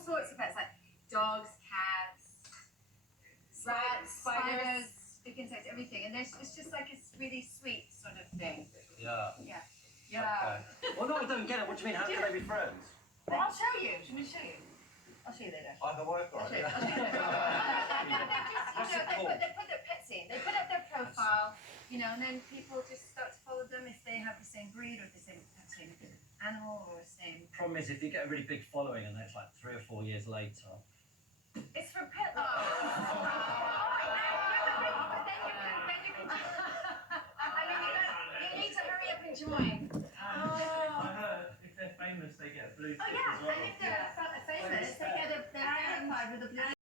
sorts of pets, like dogs, cats, rats, spiders, stick insects, everything. And it's just like a really sweet sort of thing. Yeah. Yeah. Okay. Well, no, I don't get it. What do you mean? How can they be friends? Well, I'll show you. Should we show you? I'll show you later. Either way, I'll show you. I'll show you later. They put their pets in. They put up their profile, and then people just start to follow them if they have the same breed or the same animal or the same. Problem is, if you get a really big following and it's like 3 or 4 years later. It's for pet lovers. You need to hurry up and join. I heard if they're famous, they get a blue tick as well. And if they're famous, they get they're verified with a blue